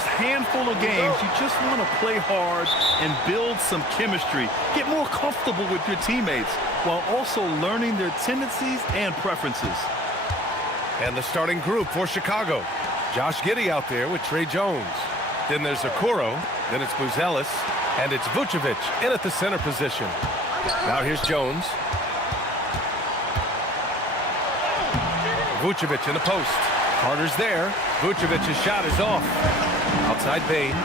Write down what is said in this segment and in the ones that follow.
first handful of games, you just want to play hard and build some chemistry. Get more comfortable with your teammates while also learning their tendencies and preferences. And the starting group for Chicago. Josh Giddey out there with Trey Jones. Then there's Okoro. Then it's Buzelis. And it's Vucevic in at the center position. Now here's Jones. Vucevic in the post. Carter's there. Vucevic's shot is off. Outside Bane.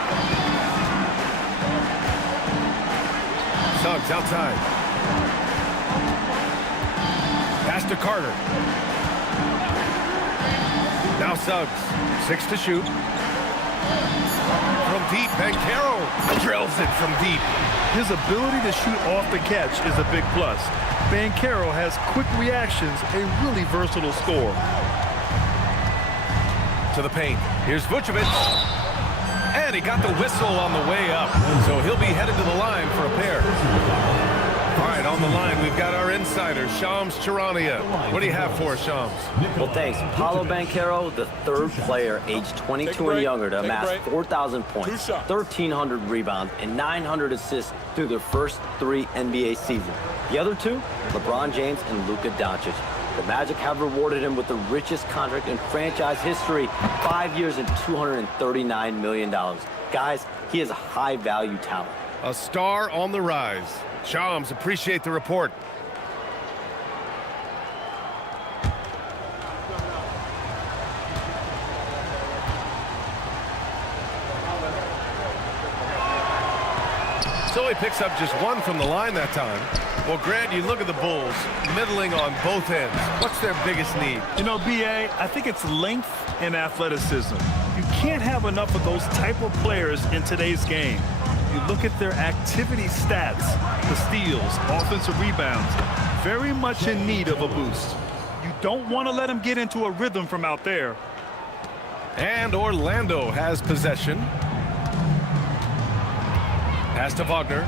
Suggs outside. Pass to Carter. Now Suggs. 6 to shoot. From deep, Banchero drills it from deep. His ability to shoot off the catch is a big plus. Banchero has quick reactions, a really versatile scorer. To the paint. Here's Vucevic. And he got the whistle on the way up. So he'll be headed to the line for a pair. All right, on the line, we've got our insider, Shams Charania. What do you have for us, Shams? Well, thanks. Paulo Banchero, the third player aged 22 and younger to amass 4,000 points, 1,300 rebounds, and 900 assists through their first 3 NBA seasons. The other two, LeBron James and Luka Doncic. The Magic have rewarded him with the richest contract in franchise history, 5 years and $239 million. Guys, he is a high-value talent. A star on the rise. Shams, appreciate the report. So he picks up just 1 from the line that time. Well, Grant, you look at the Bulls, middling on both ends. What's their biggest need? You know, B.A., I think it's length and athleticism. You can't have enough of those type of players in today's game. You look at their activity stats, the steals, offensive rebounds, very much in need of a boost. You don't want to let them get into a rhythm from out there. And Orlando has possession. Pass to Wagner.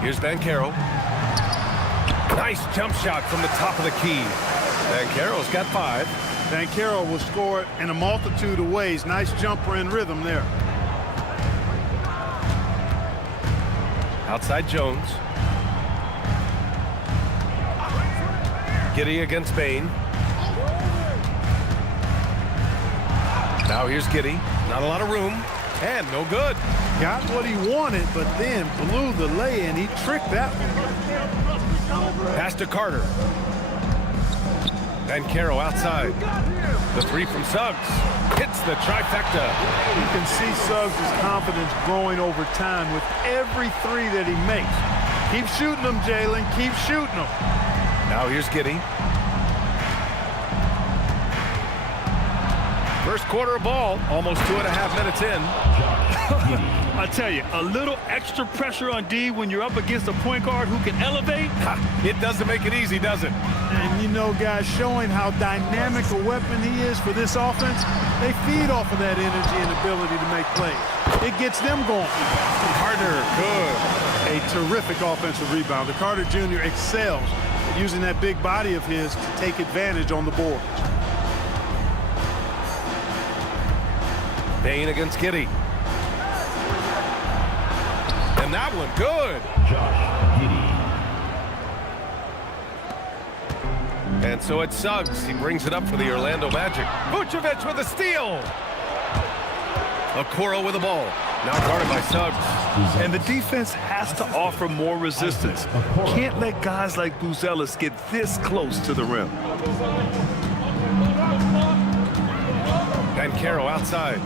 Here's Banchero. Nice jump shot from the top of the key. Banchero's got 5. Banchero will score it in a multitude of ways. Nice jumper and rhythm there. Outside Jones. Giddey against Bane. Now here's Giddey. Not a lot of room. And no good. Got what he wanted, but then blew the lay-in. He tricked that one. Pass to Carter. Banchero outside. The 3 from Suggs. Hits the trifecta. You can see Suggs' confidence growing over time with every 3 that he makes. Keep shooting them, Jalen. Keep shooting them. Now here's Giddey. First quarter of ball, almost 2.5 minutes in. I tell you, a little extra pressure on D when you're up against a point guard who can elevate. It doesn't make it easy, does it? And you know, guys, showing how dynamic a weapon he is for this offense, they feed off of that energy and ability to make plays. It gets them going. Carter, good. A terrific offensive rebounder. Carter Jr. excels at using that big body of his to take advantage on the board. Bane against Giddey. And that one, good. And so it's Suggs. He brings it up for the Orlando Magic. Vucevic with a steal. Okoro with the ball. Now guarded by Suggs. And the defense has to offer more resistance. Can't let guys like Buzelis get this close to the rim. Banchero outside.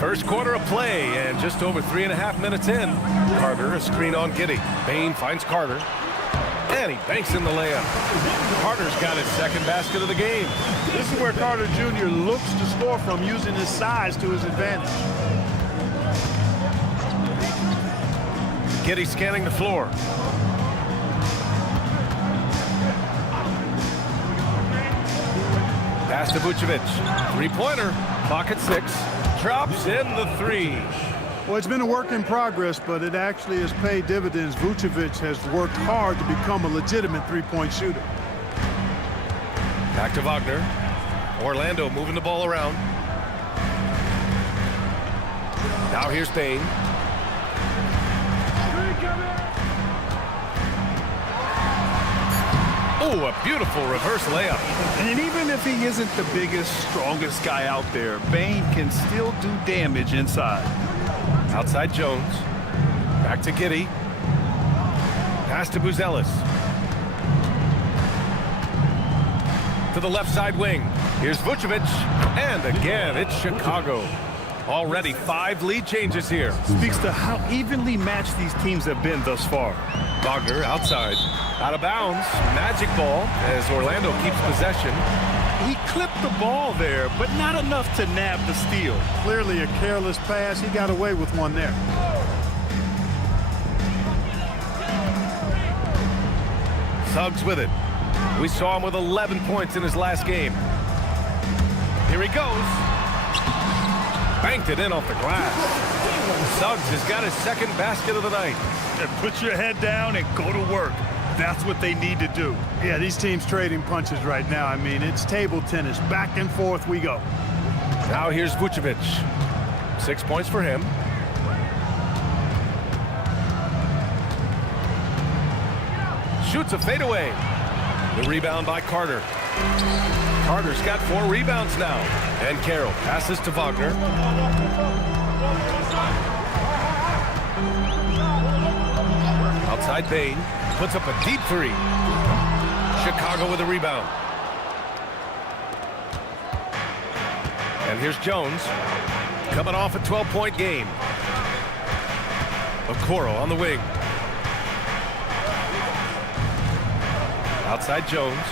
First quarter of play, and just over 3.5 minutes in. Carter, a screen on Giddey. Bane finds Carter. And he banks in the layup. Carter's got his second basket of the game. This is where Carter Jr. looks to score from, using his size to his advantage. Giddey scanning the floor. Pass to Vucevic. Three-pointer. Clock at 6. Drops in the 3. Well, it's been a work in progress, but it actually has paid dividends. Vucevic has worked hard to become a legitimate three-point shooter. Back to Wagner. Orlando moving the ball around. Now here's Bain. Oh, a beautiful reverse layup. And even if he isn't the biggest, strongest guy out there, Bain can still do damage inside. Outside Jones. Back to Giddey. Pass to Buzelis. To the left side wing. Here's Vucevic. And again, it's Chicago. Already 5 lead changes here. Speaks to how evenly matched these teams have been thus far. Wagner outside. Out of bounds. Magic ball as Orlando keeps possession. He clipped the ball there, but not enough to nab the steal. Clearly a careless pass. He got away with one there. Suggs with it. We saw him with 11 points in his last game. Here he goes. Banked it in off the glass. Suggs has got his second basket of the night. And put your head down and go to work. That's what they need to do. Yeah, these teams trading punches right now. I mean, it's table tennis. Back and forth we go. Now here's Vucevic. 6 points for him. Shoots a fadeaway. The rebound by Carter. Carter's got 4 rebounds now. And Carroll passes to Wagner. Outside Bain. Puts up a deep 3. Chicago with a rebound. And here's Jones. Coming off a 12-point game. Okoro on the wing. Outside Jones.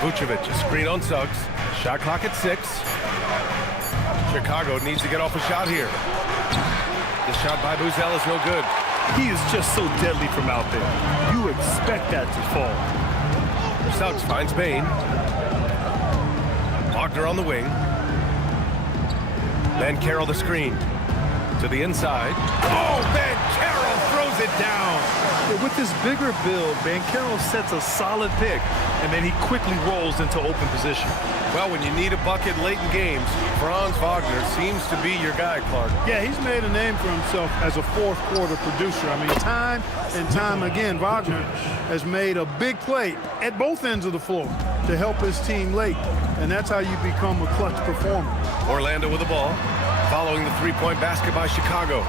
Vucevic, a screen on Suggs. Shot clock at 6. Chicago needs to get off a shot here. The shot by Buzelis is no good. He is just so deadly from out there. You expect that to fall. Suggs finds Bain. Wagner on the wing. Van Carroll the screen. To the inside. Oh, Van Carroll throws it down. With this bigger build, Banchero sets a solid pick, and then he quickly rolls into open position. Well, when you need a bucket late in games, Franz Wagner seems to be your guy, Clark. Yeah, he's made a name for himself as a fourth-quarter producer. I mean, time and time again, Wagner has made a big play at both ends of the floor to help his team late, and that's how you become a clutch performer. Orlando with the ball, following the three-point basket by Chicago.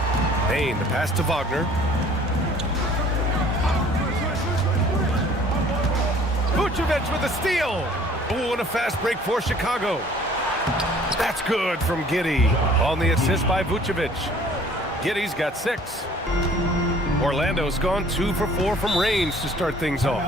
Bain, the pass to Wagner. Vucevic with a steal. Oh, and a fast break for Chicago. That's good from Giddey on the assist by Vucevic. Giddey's got 6. Orlando's gone 2 for 4 from range to start things off.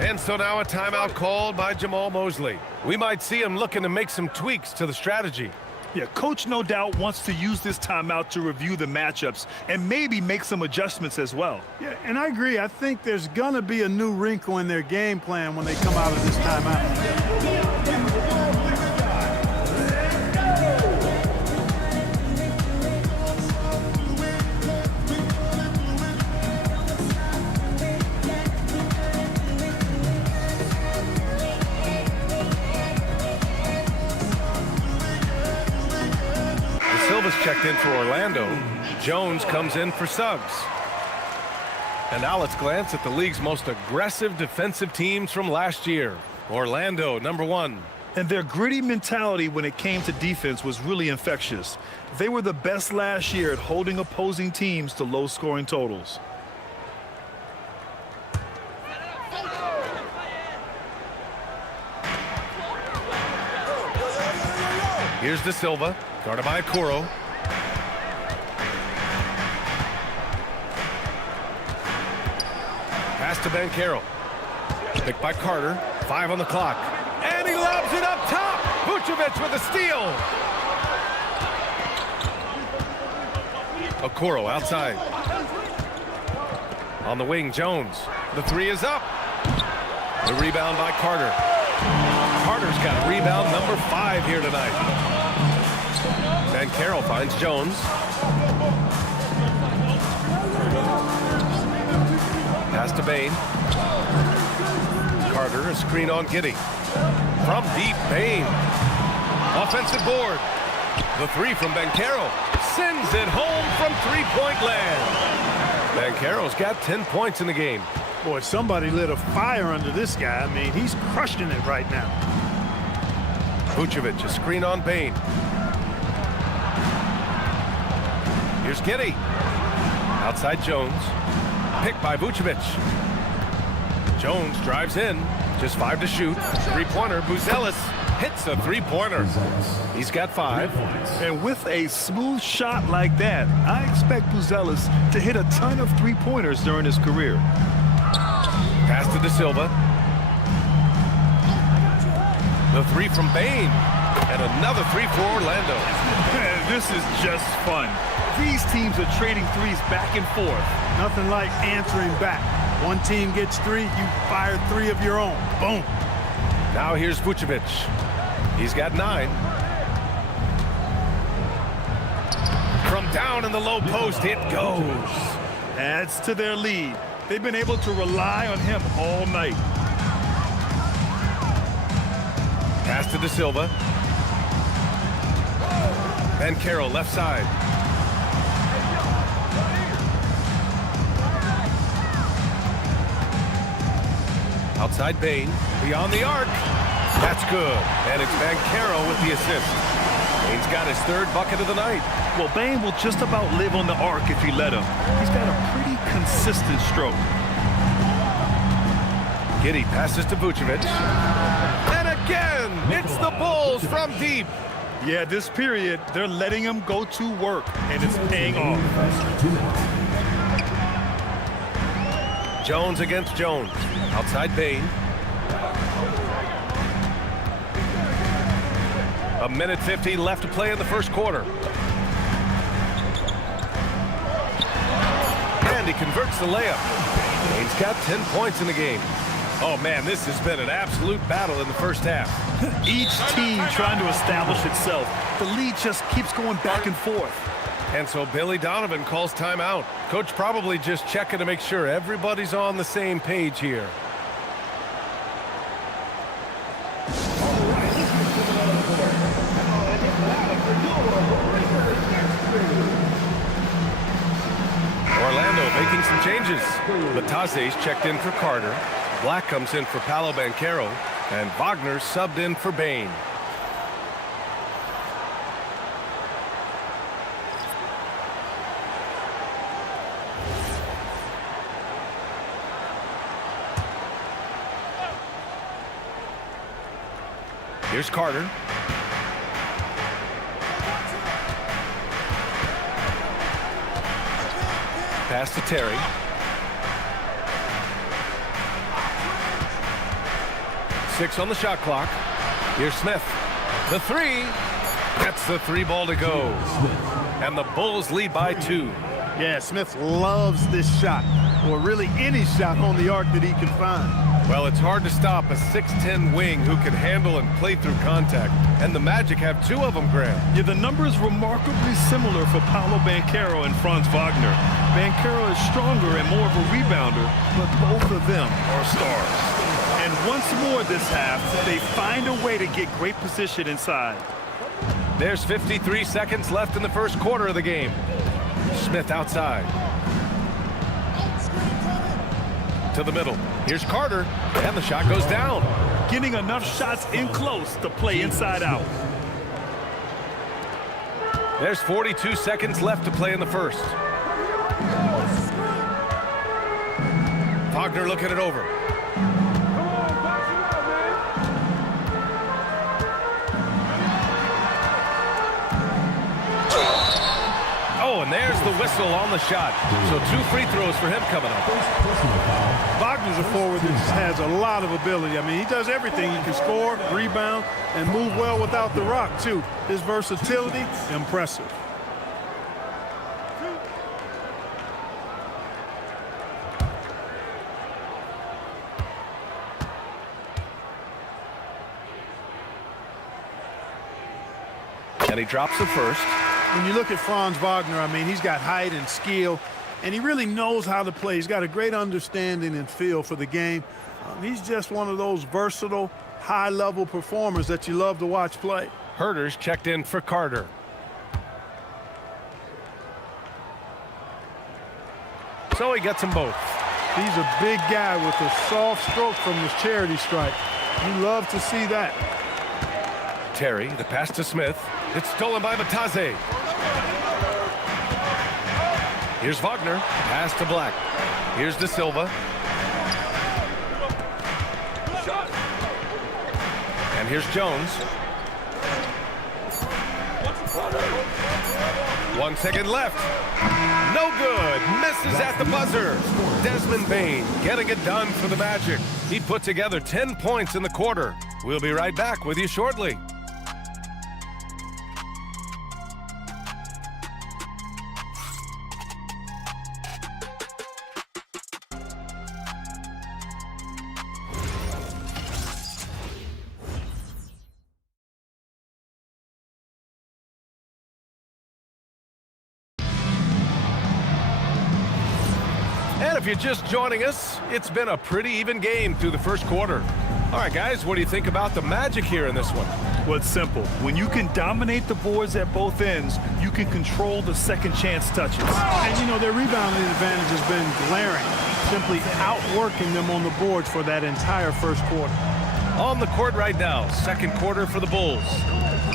And so now a timeout called by Jamal Mosley. We might see him looking to make some tweaks to the strategy. Yeah, coach no doubt wants to use this timeout to review the matchups and maybe make some adjustments as well. Yeah, and I agree. I think there's going to be a new wrinkle in their game plan when they come out of this timeout. Silva's checked in for Orlando. Jones comes in for Suggs. And now let's glance at the league's most aggressive defensive teams from last year. Orlando, number 1. And their gritty mentality when it came to defense was really infectious. They were the best last year at holding opposing teams to low-scoring totals. Here's De Silva, guarded by Okoro. Pass to Banchero. Picked by Carter. 5 on the clock. And he lobs it up top. Vucevic with a steal. Okoro outside. On the wing, Jones. The 3 is up. The rebound by Carter. Carter's got rebound number 5 here tonight. Van Carroll finds Jones. Pass to Bain. Carter, a screen on Giddey. From deep, Bain. Offensive board. The three from Banchero. Sends it home from three-point land. Banchero's got 10 points in the game. Boy, somebody lit a fire under this guy. I mean, he's crushing it right now. Vucevic, a screen on Bain. Here's Giddey. Outside Jones. Picked by Vucevic. Jones drives in. Just 5 to shoot. Three-pointer. Buzelis hits a three-pointer. He's got 5. And with a smooth shot like that, I expect Buzelis to hit a ton of three-pointers during his career. Pass to De Silva. The three from Bain. And another three for Orlando. This is just fun. These teams are trading threes back and forth. Nothing like answering back. One team gets 3, you fire 3 of your own. Boom. Now here's Vucevic. He's got 9. From down in the low post, it goes. Adds to their lead. They've been able to rely on him all night. Pass to De Silva. Banchero left side. Outside Bain. Beyond the arc. That's good. And it's Banchero with the assist. Bain's got his 3rd bucket of the night. Well, Bain will just about live on the arc if you let him. He's got a pretty consistent stroke. Giddey passes to Vucevic. And again, it's the Bulls from deep. Yeah, this period, they're letting him go to work, and it's paying off. Jones against Jones. Outside Bain. A minute 50 left to play in the first quarter. And he converts the layup. Bain's got 10 points in the game. Oh, man, this has been an absolute battle in the first half. Each team trying to establish itself. The lead just keeps going back and forth. And so Billy Donovan calls timeout. Coach probably just checking to make sure everybody's on the same page here. Orlando making some changes. Lataze's checked in for Carter. Black comes in for Paolo Banchero. And Wagner subbed in for Bain. Here's Carter. Pass to Terry. Six on the shot clock. Here's Smith. The three. That's the 3 ball to go. And the Bulls lead by 2. Yeah, Smith loves this shot, or really any shot on the arc that he can find. Well, it's hard to stop a 6'10" wing who can handle and play through contact. And the Magic have 2 of them, Graham. Yeah, the numbers remarkably similar for Paolo Banchero and Franz Wagner. Banchero is stronger and more of a rebounder, but both of them are stars. And once more this half, they find a way to get great position inside. There's 53 seconds left in the first quarter of the game. Smith outside. To the middle. Here's Carter, and the shot goes down. Getting enough shots in close to play inside out. There's 42 seconds left to play in the first. Wagner looking it over. Oh, and there's the whistle on the shot. So 2 free throws for him coming up. Wagner's a forward that has a lot of ability. I mean, he does everything. He can score, rebound, and move well without the rock, too. His versatility, impressive. And he drops the first. When you look at Franz Wagner, I mean, he's got height and skill, and he really knows how to play. He's got a great understanding and feel for the game. He's just one of those versatile, high-level performers that you love to watch play. Herder's checked in for Carter. So he gets them both. He's a big guy with a soft stroke from his charity stripe. You love to see that. Terry, the pass to Smith. It's stolen by Batase. Here's Wagner. Pass to Black. Here's De Silva. And here's Jones. 1 second left. No good. Misses at the buzzer. Desmond Bain getting it done for the Magic. He put together 10 points in the quarter. We'll be right back with you shortly. And if you're just joining us, it's been a pretty even game through the first quarter. All right, guys, what do you think about the Magic here in this one? Well, it's simple. When you can dominate the boards at both ends, you can control the second chance touches. And, you know, their rebounding advantage has been glaring, simply outworking them on the boards for that entire first quarter. On the court right now, second quarter for the Bulls.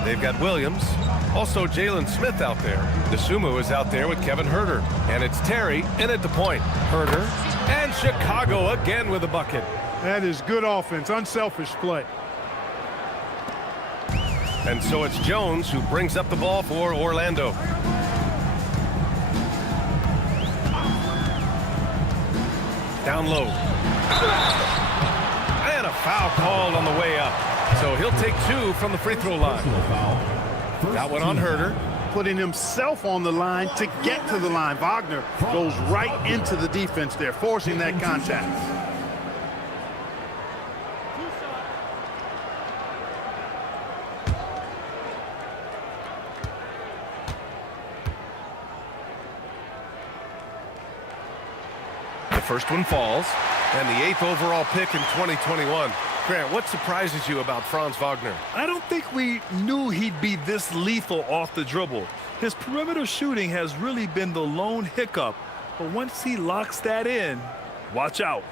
They've got Williams, also Jalen Smith out there. DeSumo is out there with Kevin Herder. And it's Terry in at the point. Herder and Chicago again with a bucket. That is good offense, unselfish play. And so it's Jones who brings up the ball for Orlando. Down low. And a foul called on the way up. So he'll take 2 from the free throw line. That one on Herder. Putting himself on the line to get to the line. Wagner goes right into the defense there, forcing that contact. The first one falls, and the 8th overall pick in 2021. Grant, what surprises you about Franz Wagner? I don't think we knew he'd be this lethal off the dribble. His perimeter shooting has really been the lone hiccup. But once he locks that in, watch out.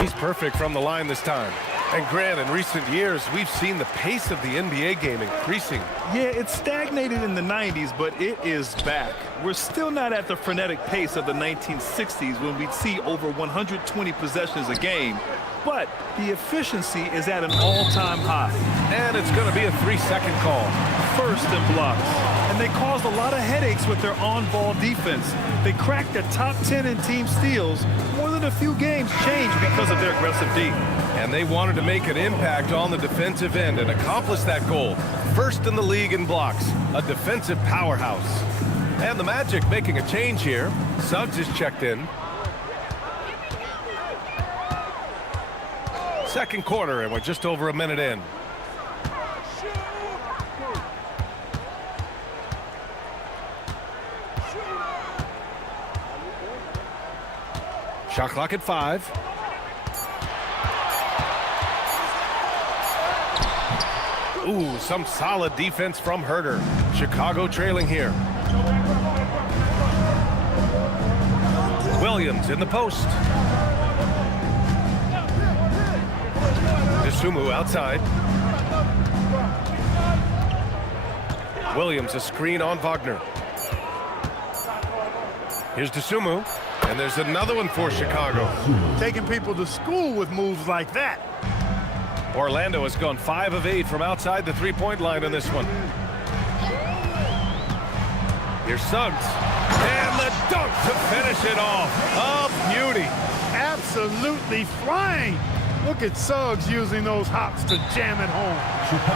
He's perfect from the line this time. And Grant, in recent years, we've seen the pace of the NBA game increasing. Yeah, it stagnated in the 90s, but it is back. We're still not at the frenetic pace of the 1960s when we'd see over 120 possessions a game. But the efficiency is at an all-time high. And it's going to be a 3-second call. First in blocks. And they caused a lot of headaches with their on-ball defense. They cracked the top 10 in team steals. More than a few games changed because of their aggressive D. And they wanted to make an impact on the defensive end and accomplish that goal. First in the league in blocks, a defensive powerhouse. And the Magic making a change here. Suggs is checked in. Second quarter, and we're just over a minute in. Shot clock at 5. Ooh, some solid defense from Herder. Chicago trailing here. Williams in the post. DeSumo outside. Williams a screen on Wagner. Here's DeSumo. And there's another one for Chicago. Taking people to school with moves like that. Orlando has gone 5 of 8 from outside the three-point line in this one. Here's Suggs. And the dunk to finish it off. A beauty. Absolutely flying. Look at Suggs using those hops to jam it home.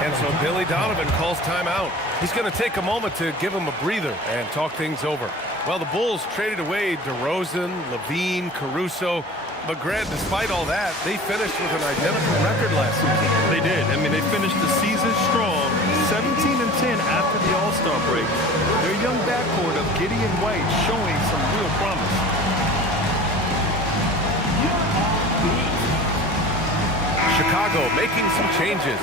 And so Billy Donovan calls timeout. He's going to take a moment to give him a breather and talk things over. Well, the Bulls traded away DeRozan, Levine, Caruso. But Grant, despite all that, they finished with an identical record last season. They did. I mean, they finished the season strong, 17-10 after the All-Star break. Their young backcourt of Giddey and White showing some real promise. Chicago making some changes.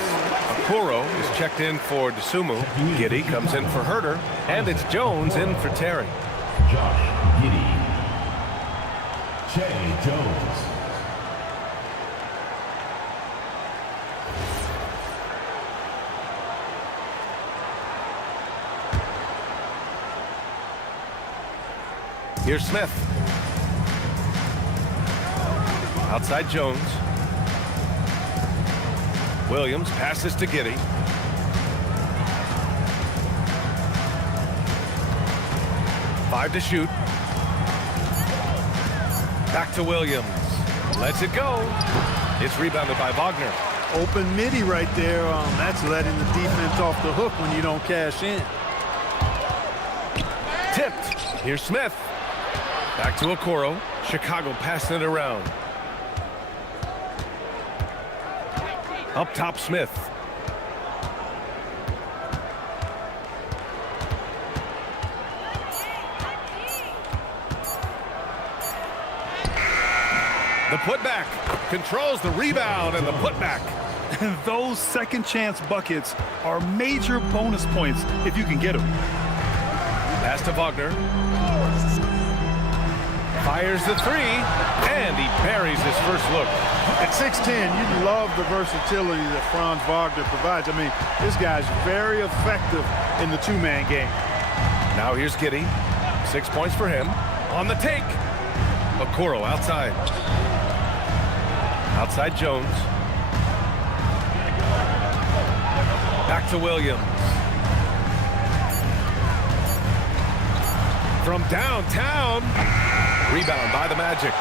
Okoro is checked in for DeSumo. Giddey comes in for Herter. And it's Jones in for Terry. Josh Giddey. Jay Jones. Here's Smith. Outside Jones. Williams passes to Giddey. Five to shoot. Back to Williams. Lets it go. It's rebounded by Wagner. Open midi right there. That's letting the defense off the hook when you don't cash in. Tipped. Here's Smith. Back to Okoro. Chicago passing it around. Up top, Smith. The putback. Controls the rebound and the putback. Those second chance buckets are major bonus points if you can get them. Pass to Wagner. Fires the three, and he buries his first look. At 6'10", you love the versatility that Franz Wagner provides. I mean, this guy's very effective in the two-man game. Now here's Giddey. 6 points for him. On the take. Okoro outside. Outside Jones. Back to Williams. From downtown. Rebound by the Magic.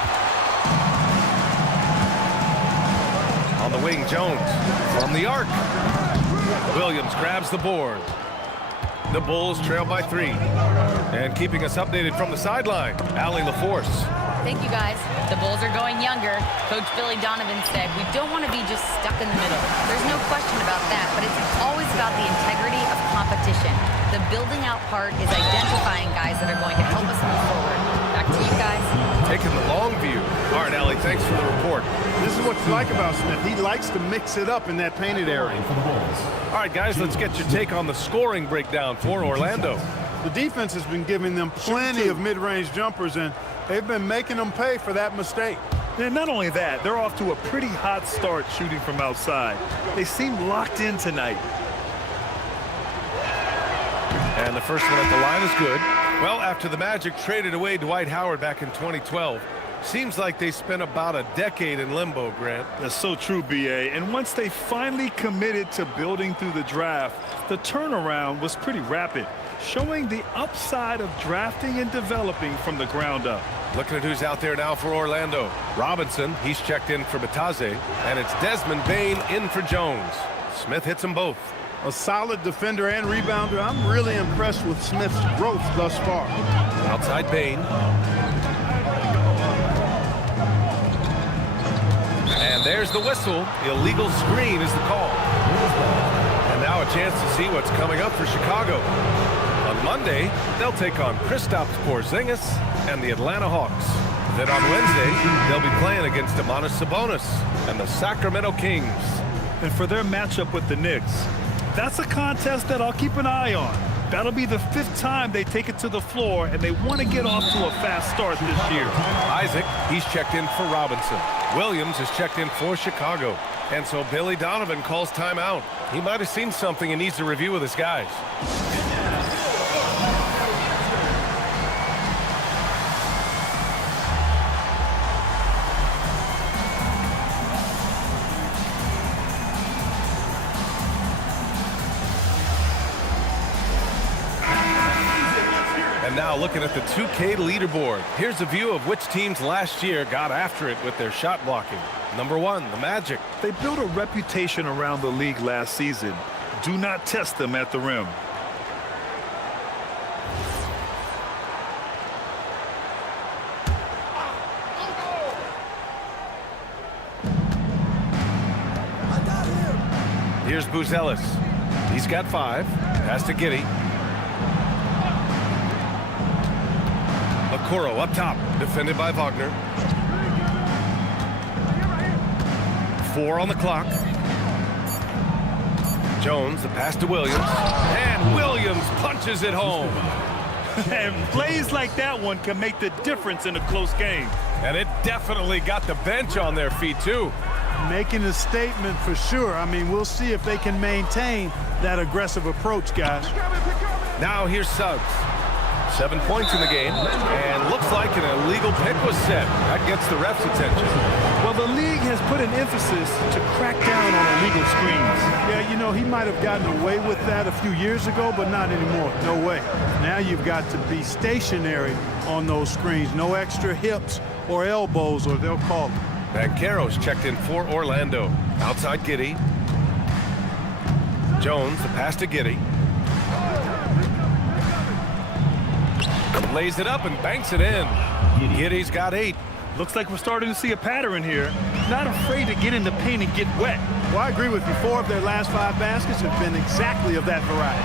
On the wing, Jones. From the arc. Williams grabs the board. The Bulls trail by 3. And keeping us updated from the sideline, Allie LaForce. Thank you, guys. The Bulls are going younger. Coach Billy Donovan said, we don't want to be just stuck in the middle. There's no question about that, but it's always about the integrity of competition. The building out part is identifying guys that are going to help us move forward. Back to you guys. Taking the long view. All right, Allie, thanks for the report. This is what you like about Smith. He likes to mix it up in that painted area. For the Bulls. All right, guys, let's get your take on the scoring breakdown for Orlando. The defense has been giving them plenty of mid-range jumpers, and they've been making them pay for that mistake. And not only that, they're off to a pretty hot start shooting from outside. They seem locked in tonight. And the first one at the line is good. Well, after the Magic traded away Dwight Howard back in 2012, seems like they spent about a decade in limbo, Grant. That's so true, B.A. And once they finally committed to building through the draft, the turnaround was pretty rapid, showing the upside of drafting and developing from the ground up. Looking at who's out there now for Orlando. Robinson, he's checked in for Batadze, and it's Desmond Bane in for Jones. Smith hits them both. A solid defender and rebounder. I'm really impressed with Smith's growth thus far. Outside Bane. And there's the whistle. Illegal screen is the call. And now a chance to see what's coming up for Chicago. On Monday, they'll take on Kristaps Porzingis and the Atlanta Hawks. Then on Wednesday, they'll be playing against Domantas Sabonis and the Sacramento Kings. And for their matchup with the Knicks, that's a contest that I'll keep an eye on. That'll be the 5th time they take it to the floor, and they want to get off to a fast start this year. Isaac, he's checked in for Robinson. Williams is checked in for Chicago. And so Billy Donovan calls timeout. He might have seen something and needs to review with his guys. And now looking at the 2K leaderboard. Here's a view of which teams last year got after it with their shot blocking. Number 1, the Magic. They built a reputation around the league last season. Do not test them at the rim. Here's Buzelis. He's got 5. Pass to Giddey. Okoro up top, defended by Wagner. 4 on the clock. Jones, the pass to Williams. And Williams punches it home. And plays like that one can make the difference in a close game. And it definitely got the bench on their feet, too. Making a statement for sure. I mean, we'll see if they can maintain that aggressive approach, guys. Now here's Suggs. 7 points in the game, and looks like an illegal pick was set. That gets the ref's attention. Well, the league has put an emphasis to crack down on illegal screens. Yeah, you know, he might have gotten away with that a few years ago, but not anymore. No way. Now you've got to be stationary on those screens. No extra hips or elbows, or they'll call it. Banchero's checked in for Orlando. Outside Giddey. Jones, the pass to Giddey. Lays it up and banks it in. Giddey's got 8. Looks like we're starting to see a pattern here. Not afraid to get in the paint and get wet. Well, I agree with you. 4 of their last 5 baskets have been exactly of that variety.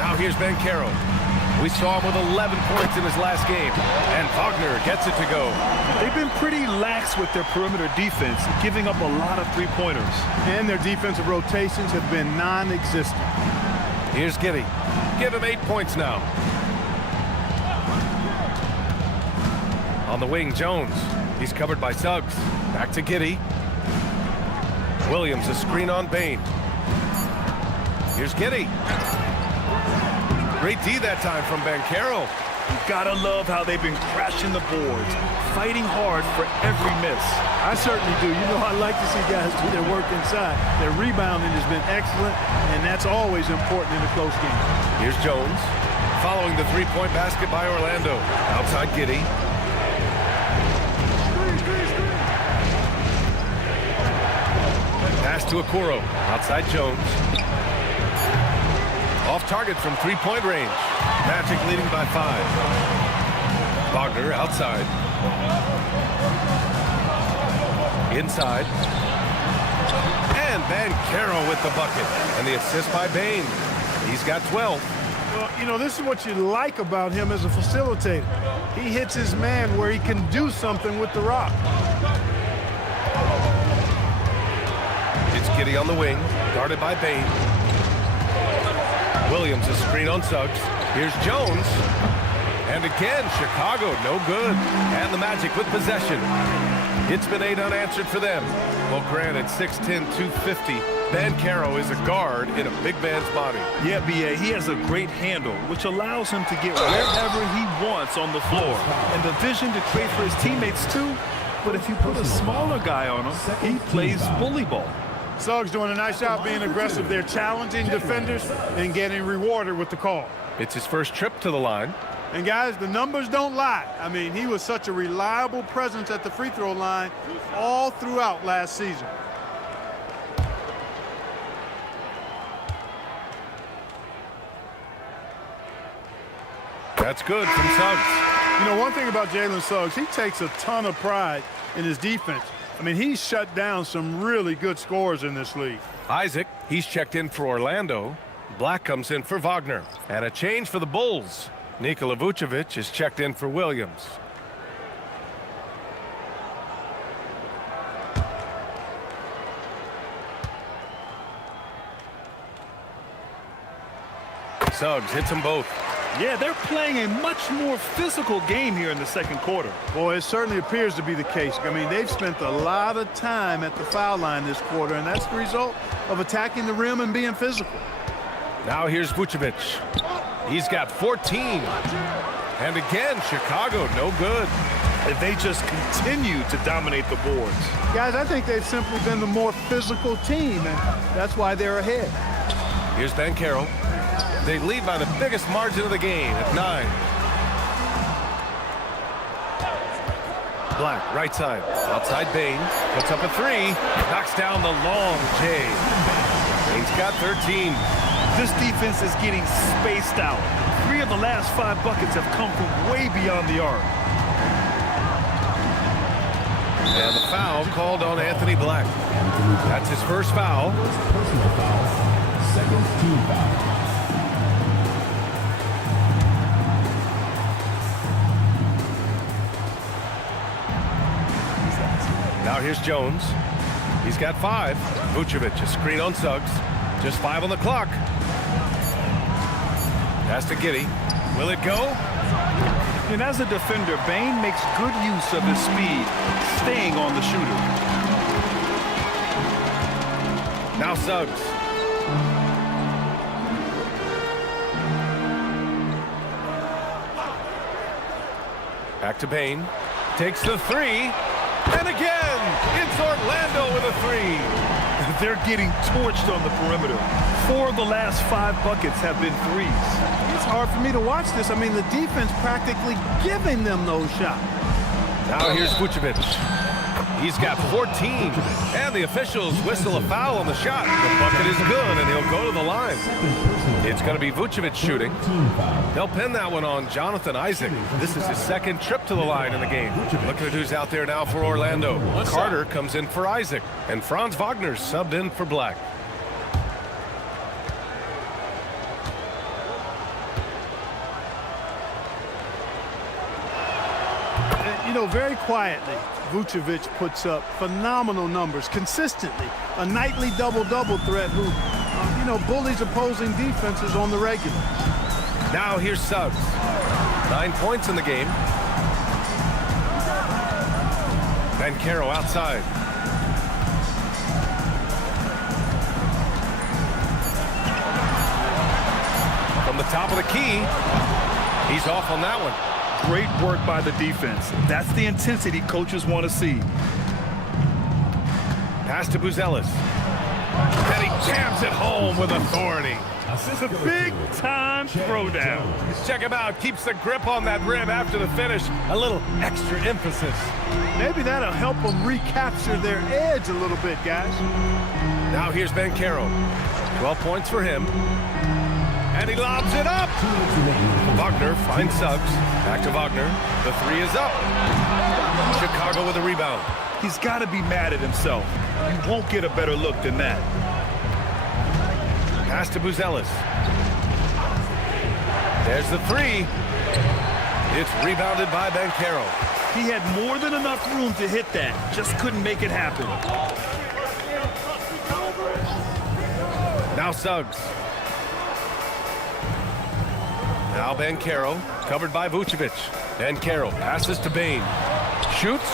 Now here's Banchero. We saw him with 11 points in his last game, and Wagner gets it to go. They've been pretty lax with their perimeter defense, giving up a lot of three-pointers. And their defensive rotations have been non-existent. Here's Giddey. Give him 8 points now. On the wing, Jones. He's covered by Suggs. Back to Giddey. Williams, a screen on Bain. Here's Giddey. Great D that time from Banchero. You gotta love how they've been crashing the boards, fighting hard for every miss. I certainly do. You know, I like to see guys do their work inside. Their rebounding has been excellent, and that's always important in a close game. Here's Jones. Following the three-point basket by Orlando. Outside Giddey. Pass to Okoro. Outside Jones. Off target from three-point range. Magic leading by 5. Wagner outside. Inside. And Banchero with the bucket. And the assist by Bain. He's got 12. Well, you know, this is what you like about him as a facilitator. He hits his man where he can do something with the rock. It's Giddey on the wing. Guarded by Bain. Williams, a screen on Suggs. Here's Jones. And again, Chicago, no good. And the Magic with possession. It's been 8 unanswered for them. Well, granted, 6'10", 250. Banchero is a guard in a big man's body. Yeah, B.A., he has a great handle, which allows him to get wherever he wants on the floor. And the vision to create for his teammates, too. But if you put a smaller guy on him, he plays bully ball. Suggs doing a nice job being aggressive. They're challenging defenders and getting rewarded with the call. It's his first trip to the line. And guys, the numbers don't lie. I mean, he was such a reliable presence at the free throw line all throughout last season. That's good from Suggs. You know, one thing about Jalen Suggs, he takes a ton of pride in his defense. I mean, he's shut down some really good scorers in this league. Isaac, he's checked in for Orlando. Black comes in for Wagner. And a change for the Bulls. Nikola Vucevic is checked in for Williams. Suggs hits them both. Yeah, they're playing a much more physical game here in the second quarter. Boy, it certainly appears to be the case. I mean, they've spent a lot of time at the foul line this quarter, and that's the result of attacking the rim and being physical. Now here's Vucevic. He's got 14. And again, Chicago, no good. And they just continue to dominate the boards. Guys, I think they've simply been the more physical team, and that's why they're ahead. Here's Banchero. They lead by the biggest margin of the game at 9. Black, right side. Outside Bain. Puts up a 3. Knocks down the long J. Bain's got 13. This defense is getting spaced out. 3 of the last 5 buckets have come from way beyond the arc. And the foul called on Anthony Black. That's his first foul. Personal foul. Second team foul. Now here's Jones. He's got 5. Vucevic, a screen on Suggs. Just 5 on the clock. Pass to Giddey. Will it go? And as a defender, Bane makes good use of his speed, staying on the shooter. Now Suggs. Back to Bane. Takes the 3. And again, it's Orlando with a 3. They're getting torched on the perimeter. 4 of the last 5 buckets have been threes. It's hard for me to watch this. I mean, the defense practically giving them those shots. Now here's Vucevic. He's got 14. And the officials whistle a foul on the shot. The bucket is good, and he'll go to the line. It's going to be Vucevic shooting. They'll pin that one on Jonathan Isaac. This is his second trip to the line in the game. Looking at who's out there now for Orlando. Carter comes in for Isaac. And Franz Wagner's subbed in for Black. You know, very quietly, Vucevic puts up phenomenal numbers consistently. A nightly double-double threat who, you know, bullies opposing defenses on the regular. Now here's Suggs. 9 points in the game. Banchero outside. From the top of the key, he's off on that one. Great work by the defense. That's the intensity coaches want to see. Pass to Buzelis. And he jams it home with authority. It's a big-time throwdown. Check him out. Keeps the grip on that rim after the finish. A little extra emphasis. Maybe that'll help them recapture their edge a little bit, guys. Now here's Banchero. 12 points for him. And he lobs it up. Wagner finds Suggs. Back to Wagner. The 3 is up. Chicago with a rebound. He's got to be mad at himself. You won't get a better look than that. Pass to Buzelis. There's the 3. It's rebounded by Banchero. He had more than enough room to hit that. Just couldn't make it happen. Now Suggs. Now Banchero, covered by Vucevic. Banchero passes to Bane. Shoots.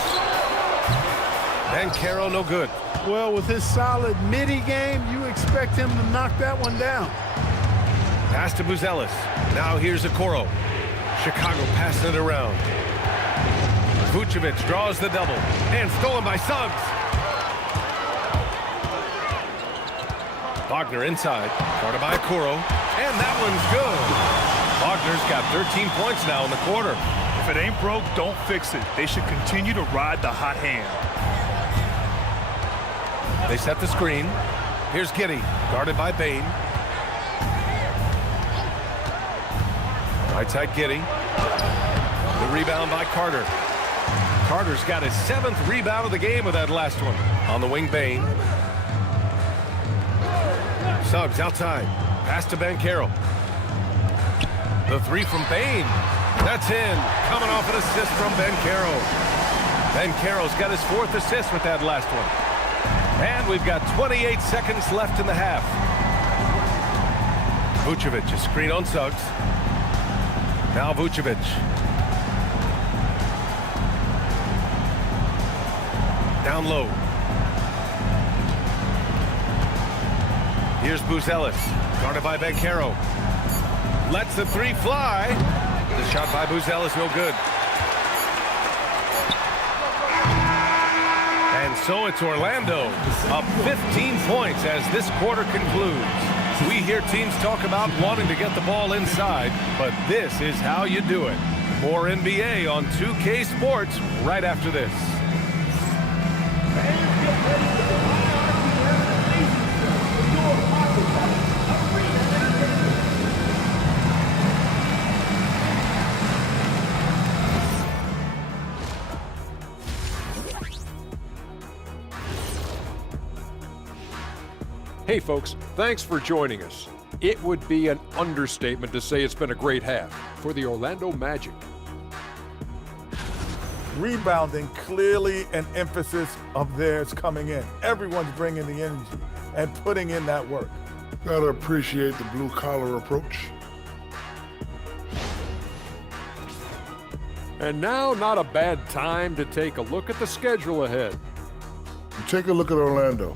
Banchero no good. Well, with his solid midi game, you expect him to knock that one down. Pass to Buzelis. Now here's Okoro. Chicago passing it around. Vucevic draws the double. And stolen by Suggs. Wagner inside. Guarded by Okoro. And that one's good. Wagner's got 13 points now in the quarter. If it ain't broke, don't fix it. They should continue to ride the hot hand. They set the screen. Here's Giddey, guarded by Bane. Right side Giddey. The rebound by Carter. Carter's got his 7th rebound of the game with that last one. On the wing, Bane. Suggs outside. Pass to Banchero. The 3 from Bane. That's in. Coming off an assist from Banchero. Banchero's got his 4th assist with that last one. And we've got 28 seconds left in the half. Vucevic, a screen on Suggs. Now Vucevic. Down low. Here's Buzelis, guarded by Banchero. Lets the 3 fly. The shot by Buzelis, no good. And so it's Orlando, up 15 points as this quarter concludes. We hear teams talk about wanting to get the ball inside, but this is how you do it. More NBA on 2K Sports right after this. Hey folks, thanks for joining us. It would be an understatement to say it's been a great half for the Orlando Magic. Rebounding clearly an emphasis of theirs coming in. Everyone's bringing the energy and putting in that work. Gotta appreciate the blue-collar approach. And now, not a bad time to take a look at the schedule ahead. Take a look at Orlando.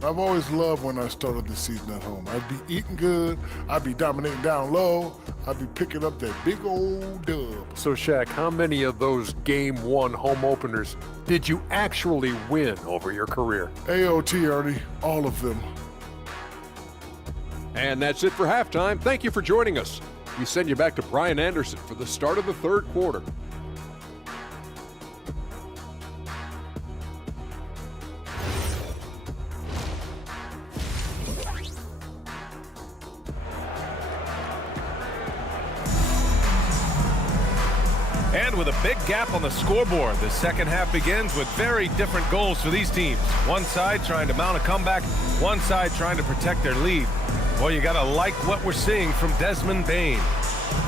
I've always loved when I started the season at home. I'd be eating good, I'd be dominating down low, I'd be picking up that big old dub. So Shaq, how many of those Game 1 home openers did you actually win over your career? AOT, Ernie, all of them. And that's it for halftime. Thank you for joining us. We send you back to Brian Anderson for the start of the third quarter. And with a big gap on the scoreboard, the second half begins with very different goals for these teams. One side trying to mount a comeback, one side trying to protect their lead. Well, you gotta like what we're seeing from Desmond Bane.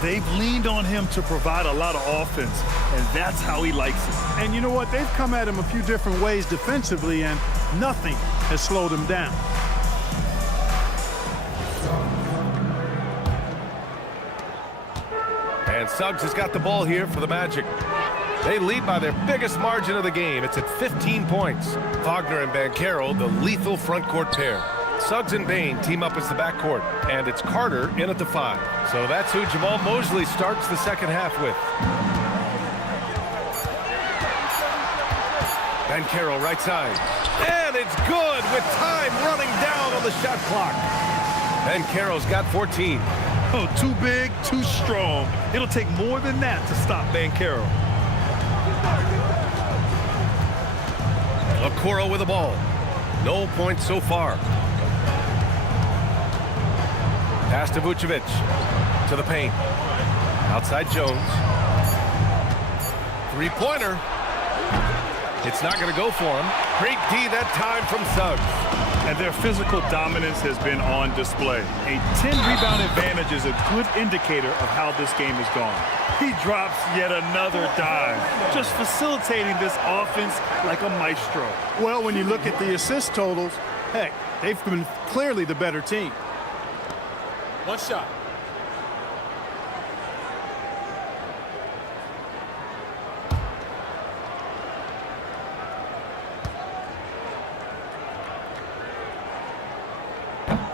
They've leaned on him to provide a lot of offense, and that's how he likes it. And you know what? They've come at him a few different ways defensively, and nothing has slowed him down. And Suggs has got the ball here for the Magic. They lead by their biggest margin of the game. It's at 15 points. Wagner and Banchero, the lethal front court pair. Suggs and Bane team up as the backcourt, and it's Carter in at the 5. So that's who Jamal Mosley starts the second half with. Banchero right side. And it's good with time running down on the shot clock. Banchero's got 14. Oh, too big, too strong. It'll take more than that to stop Banchero. Okoro with the ball. No points so far. Pass to Vucevic. To the paint. Outside Jones. Three-pointer. It's not going to go for him. Great D that time from Suggs. And their physical dominance has been on display. A 10-rebound advantage is a good indicator of how this game has gone. He drops yet another dime, just facilitating this offense like a maestro. Well, when you look at the assist totals, heck, they've been clearly the better team. One shot.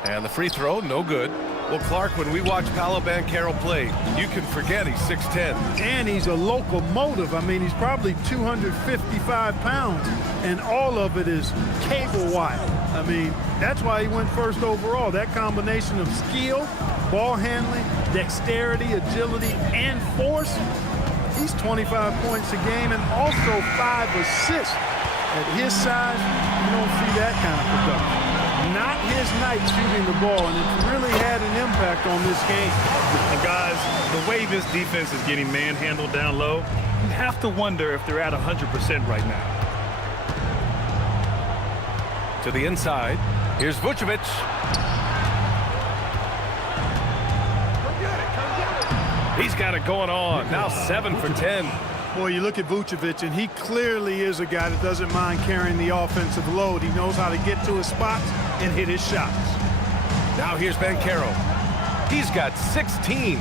And the free throw, no good. Well, Clark, when we watch Paolo Banchero play, you can forget he's 6'10". And he's a locomotive. I mean, he's probably 255 pounds, and all of it is cable wire. I mean, that's why he went first overall. That combination of skill, ball handling, dexterity, agility, and force. He's 25 points a game and also 5 assists. At his size, you don't see that kind of production. Not his night shooting the ball, and it's really had an impact on this game. And guys, the way this defense is getting manhandled down low, you have to wonder if they're at 100% right now. To the inside. Here's Vucevic. He's got it going on. Now 7 for 10. Boy, you look at Vucevic, and he clearly is a guy that doesn't mind carrying the offensive load. He knows how to get to his spots and hit his shots. Now here's Banchero. He's got 16.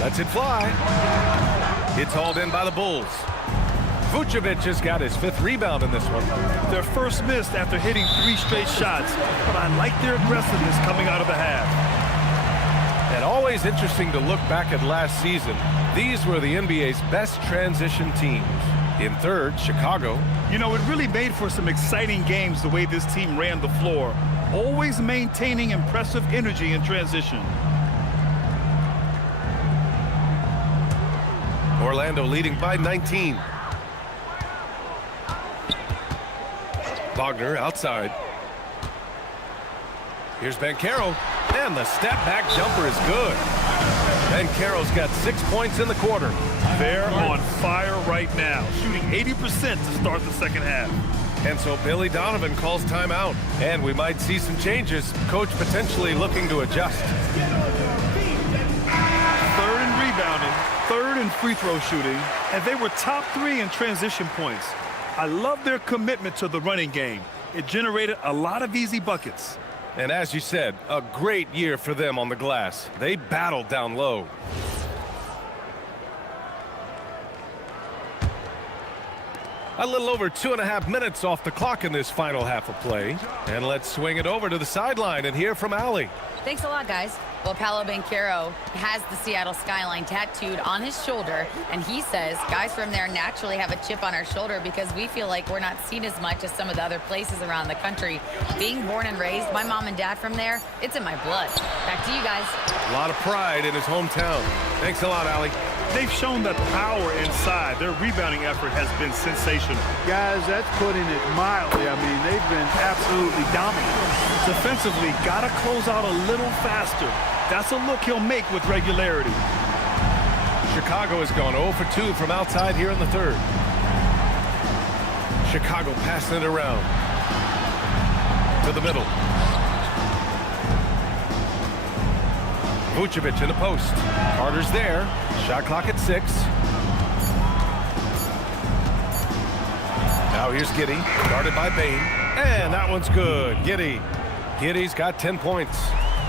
Lets it fly. It's hauled in by the Bulls. Vucevic has got his 5th rebound in this one. Their first miss after hitting 3 straight shots, but I like their aggressiveness coming out of the half. And always interesting to look back at last season. These were the NBA's best transition teams. In third, Chicago. You know, it really made for some exciting games the way this team ran the floor, always maintaining impressive energy in transition. Orlando leading by 19. Wagner outside. Here's Banchero, and the step-back jumper is good. Banchero's got 6 points in the quarter. They're on fire right now, shooting 80% to start the second half. And so Billy Donovan calls timeout. And we might see some changes. Coach potentially looking to adjust. Third in rebounding, third in free throw shooting, and they were top 3 in transition points. I love their commitment to the running game. It generated a lot of easy buckets. And as you said, a great year for them on the glass. They battled down low. A little over 2.5 minutes off the clock in this final half of play. And let's swing it over to the sideline and hear from Allie. Thanks a lot, guys. Well, Paolo Banchero has the Seattle skyline tattooed on his shoulder, and he says guys from there naturally have a chip on our shoulder because we feel like we're not seen as much as some of the other places around the country. Being born and raised, my mom and dad from there, it's in my blood. Back to you guys. A lot of pride in his hometown. Thanks a lot, Allie. They've shown that power inside. Their rebounding effort has been sensational. Guys, that's putting it mildly. I mean, they've been absolutely dominant. Defensively, got to close out a little faster. That's a look he'll make with regularity. Chicago has gone 0 for 2 from outside here in the third. Chicago passing it around to the middle. Vucevic in the post. Carter's there. Shot clock at 6. Now here's Giddey, guarded by Bain. And that one's good. Giddey's got 10 points.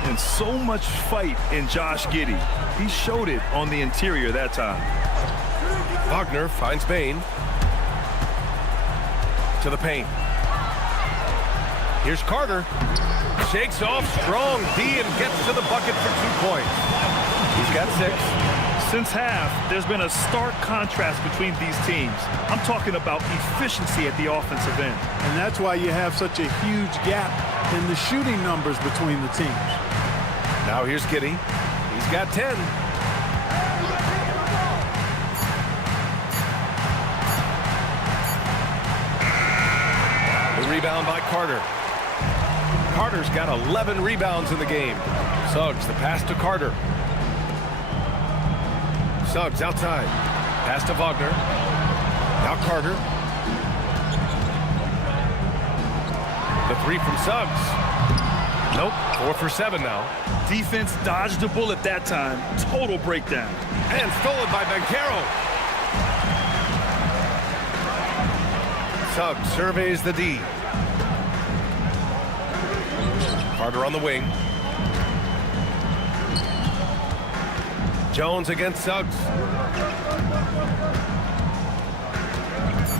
And so much fight in Josh Giddey. He showed it on the interior that time. Wagner finds Bain. To the paint. Here's Carter. Shakes off strong D and gets to the bucket for 2 points. He's got 6. Since half, there's been a stark contrast between these teams. I'm talking about efficiency at the offensive end. And that's why you have such a huge gap in the shooting numbers between the teams. Now here's Giddey. He's got 10. The rebound by Carter. Carter's got 11 rebounds in the game. Suggs, the pass to Carter. Suggs outside. Pass to Wagner. Now Carter. The 3 from Suggs. Nope, 4 for 7 now. Defense dodged the bullet that time. Total breakdown. And stolen by Banchero. Suggs surveys the D. Carter on the wing. Jones against Suggs.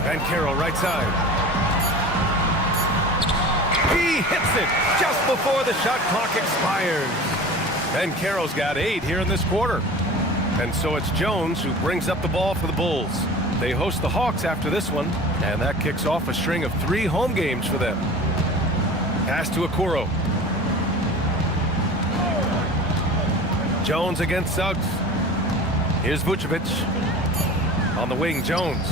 Banchero right side. He hits it just before the shot clock expires. Banchero's got 8 here in this quarter. And so it's Jones who brings up the ball for the Bulls. They host the Hawks after this one, and that kicks off a string of 3 home games for them. Pass to Okoro. Jones against Suggs. Here's Vucevic. On the wing, Jones.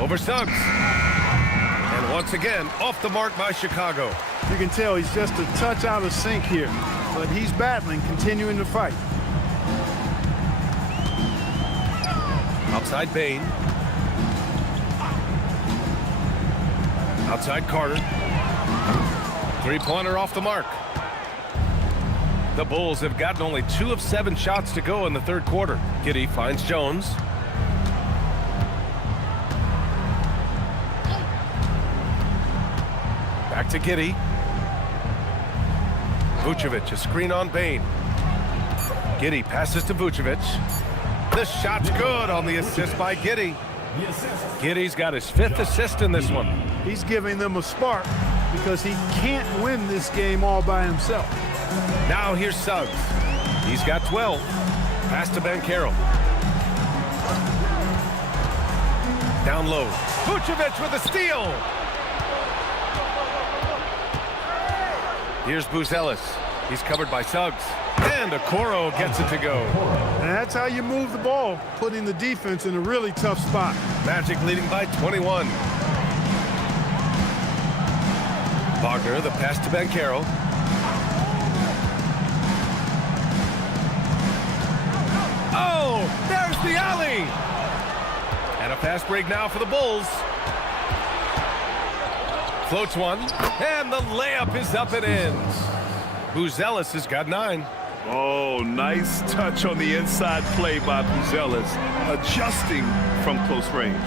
Over Suggs. And once again, off the mark by Chicago. You can tell he's just a touch out of sync here, but he's battling, continuing to fight. Outside Bain. Outside Carter. 3-pointer off the mark. The Bulls have gotten only 2 of 7 shots to go in the third quarter. Giddey finds Jones. Back to Giddey. Vucevic, a screen on Bain. Giddey passes to Vucevic. The shot's good on the assist by Giddey. Giddey's got his 5th assist in this one. He's giving them a spark because he can't win this game all by himself. Now here's Suggs. He's got 12. Pass to Banchero. Down low. Vucevic with a steal. Here's Buzelis. He's covered by Suggs. And Okoro gets it to go. And that's how you move the ball, putting the defense in a really tough spot. Magic leading by 21. Wagner, the pass to Banchero. Oh, there's the alley. And a fast break now for the Bulls. Floats one, and the layup is up and in. Buzelis has got 9. Oh, nice touch on the inside play by Buzelis, adjusting from close range.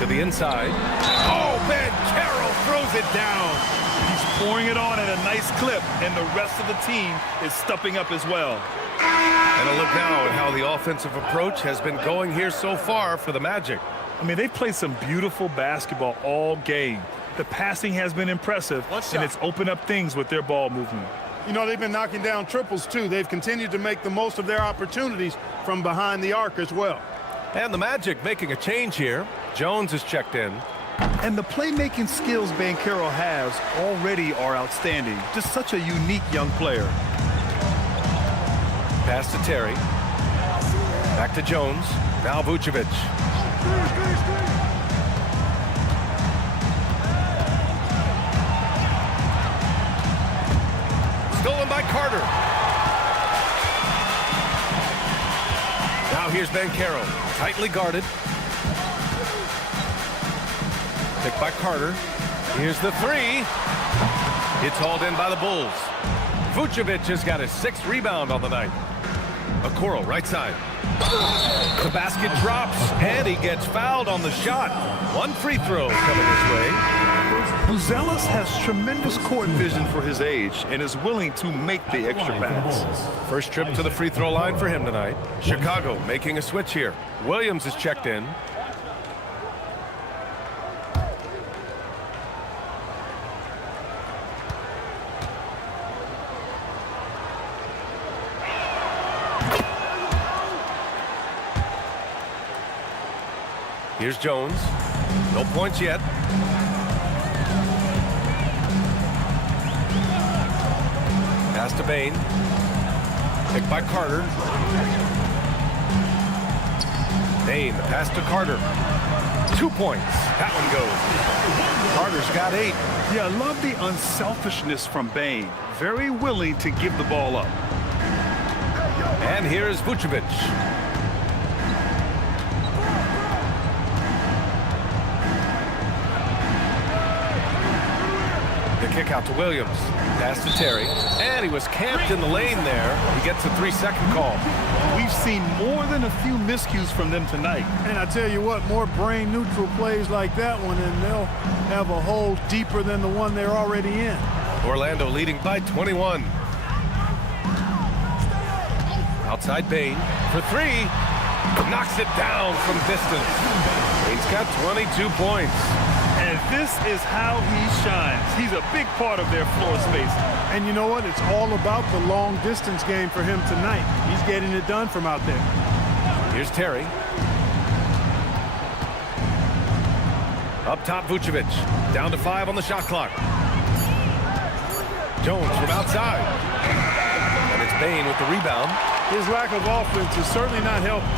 To the inside. Oh, Banchero throws it down. He's pouring it on at a nice clip, and the rest of the team is stepping up as well. And a look now at how the offensive approach has been going here so far for the Magic. I mean, they played some beautiful basketball all game. The passing has been impressive, and it's opened up things with their ball movement. You know, they've been knocking down triples, too. They've continued to make the most of their opportunities from behind the arc as well. And the Magic making a change here. Jones is checked in. And the playmaking skills Banchero has already are outstanding. Just such a unique young player. Pass to Terry. Back to Jones. Now Vucevic. Stolen by Carter. Now here's Banchero. Tightly guarded. Picked by Carter. Here's the 3. It's hauled in by the Bulls. Vucevic has got his 6th rebound on the night. Okoro, right side. The basket drops, and he gets fouled on the shot. 1 free throw coming his way. Buzelis has tremendous court vision for his age and is willing to make the extra pass. First trip to the free throw line for him tonight. Chicago making a switch here. Williams is checked in. Here's Jones. No points yet. Pass to Bain. Picked by Carter. Bain, the pass to Carter. 2 points. That one goes. Carter's got 8. Yeah, I love the unselfishness from Bain. Very willing to give the ball up. And here's Vucevic. Kick out to Williams. Pass to Terry. And he was camped in the lane there. He gets a 3-second call. We've seen more than a few miscues from them tonight. And I tell you what, more brain-neutral plays like that one, and they'll have a hole deeper than the one they're already in. Orlando leading by 21. Outside Bain for 3. Knocks it down from distance. Bain's got 22 points. And this is how he shines. He's a big part of their floor space. And you know what? It's all about the long distance game for him tonight. He's getting it done from out there. Here's Terry. Up top, Vucevic. Down to 5 on the shot clock. Jones from outside. And it's Bain with the rebound. His lack of offense is certainly not helping.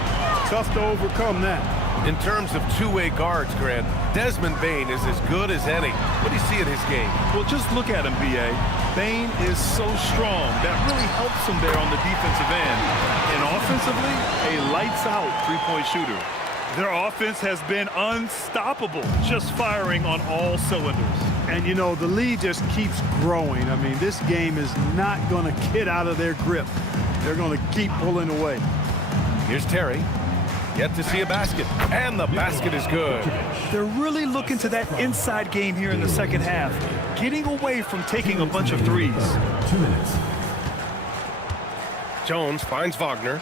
Tough to overcome that. In terms of two-way guards, Grant, Desmond Bain is as good as any. What do you see in his game? Well, just look at him, B.A. Bain is so strong. That really helps him there on the defensive end. And offensively, a lights-out three-point shooter. Their offense has been unstoppable, just firing on all cylinders. And, you know, the lead just keeps growing. I mean, this game is not going to get out of their grip. They're going to keep pulling away. Here's Terry. Yet to see a basket, and the basket is good. They're really looking to that inside game here in the second half, getting away from taking a bunch of threes. 2 minutes. Jones finds Wagner.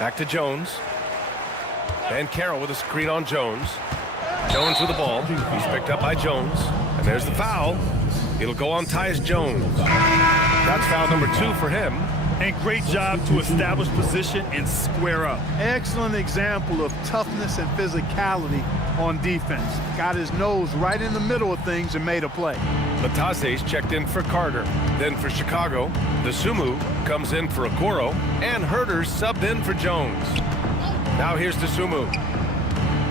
Back to Jones. Banchero with a screen on Jones. Jones with the ball. He's picked up by Jones. And there's the foul. It'll go on Tyus Jones. That's foul number 2 for him. And great job to establish position and square up. Excellent example of toughness and physicality on defense. Got his nose right in the middle of things and made a play. Latase's checked in for Carter. Then for Chicago, Dosunmu comes in for Okoro, and Herter's subbed in for Jones. Now here's Dosunmu.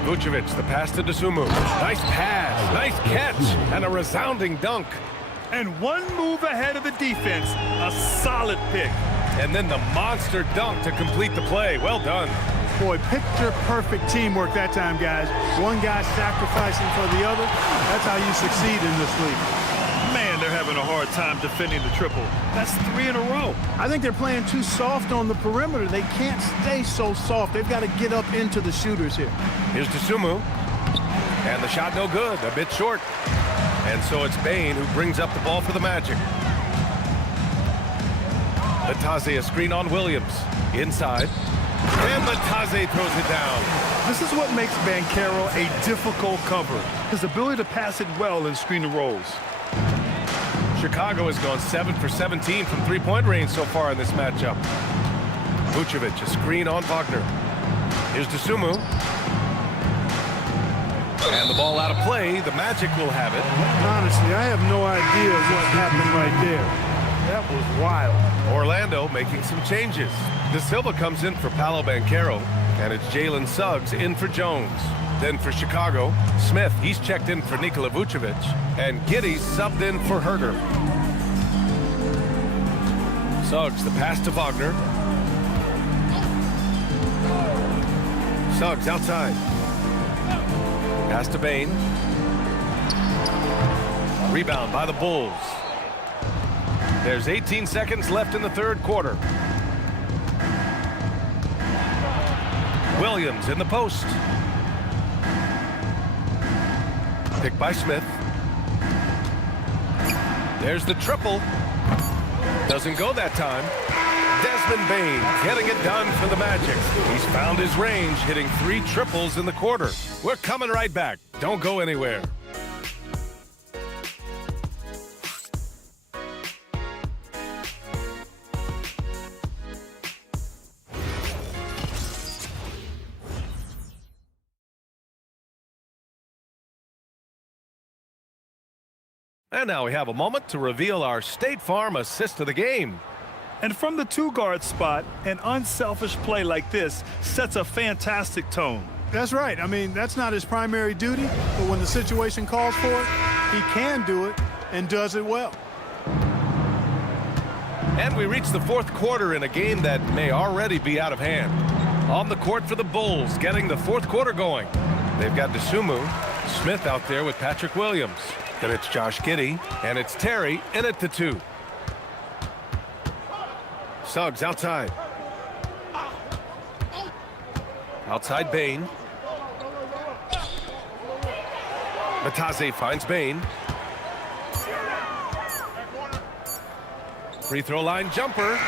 Vucevic, the pass to Dosunmu. Nice pass, nice catch, and a resounding dunk. And one move ahead of the defense, a solid pick. And then the monster dunk to complete the play. Well done. Boy, picture-perfect teamwork that time, guys. One guy sacrificing for the other. That's how you succeed in this league. Man, they're having a hard time defending the triple. That's 3 in a row. I think they're playing too soft on the perimeter. They can't stay so soft. They've got to get up into the shooters here. Here's Dosunmu. And the shot no good, a bit short. And so it's Bane who brings up the ball for the Magic. Bataze, a screen on Williams. Inside. And Bataze throws it down. This is what makes Banchero a difficult cover. His ability to pass it well in screen and rolls. Chicago has gone 7 for 17 from three-point range so far in this matchup. Vucevic, a screen on Wagner. Here's Dosunmu. And the ball out of play. The Magic will have it. Honestly, I have no idea what happened right there. That was wild. Orlando making some changes. De Silva comes in for Paolo Banchero, and it's Jalen Suggs in for Jones. Then for Chicago, Smith, he's checked in for Nikola Vucevic, and Giddey's subbed in for Herter. Suggs, the pass to Wagner. Suggs outside. Pass to Bane. Rebound by the Bulls. There's 18 seconds left in the third quarter. Williams in the post. Picked by Smith. There's the triple. Doesn't go that time. Desmond Bane getting it done for the Magic. He's found his range, hitting 3 triples in the quarter. We're coming right back. Don't go anywhere. And now we have a moment to reveal our State Farm assist of the game. And from the 2-guard spot, an unselfish play like this sets a fantastic tone. That's right. I mean, that's not his primary duty, but when the situation calls for it, he can do it and does it well. And we reach the fourth quarter in a game that may already be out of hand. On the court for the Bulls, getting the fourth quarter going. They've got Dosunmu, Smith out there with Patrick Williams. Then it's Josh Giddey, and it's Terry in at the 2. Suggs outside. Outside Bane. Bataze finds Bane. Free throw line jumper.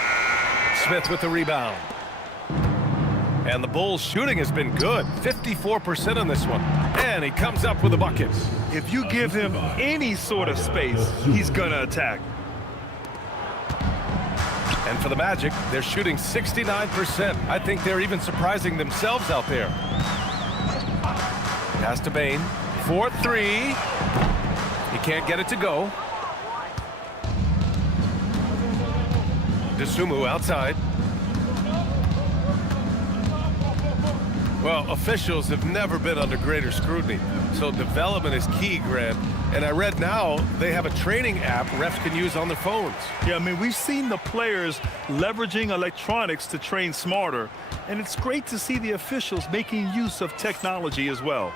Smith with the rebound. And the Bulls' shooting has been good. 54% on this one. And he comes up with a bucket. If you give him any sort of space, he's going to attack. And for the Magic, they're shooting 69%. I think they're even surprising themselves out there. Pass to Bane. 4-3. He can't get it to go. Dosunmu outside. Well, officials have never been under greater scrutiny, so development is key, Grant. And I read now they have a training app refs can use on their phones. Yeah, I mean, we've seen the players leveraging electronics to train smarter, and it's great to see the officials making use of technology as well.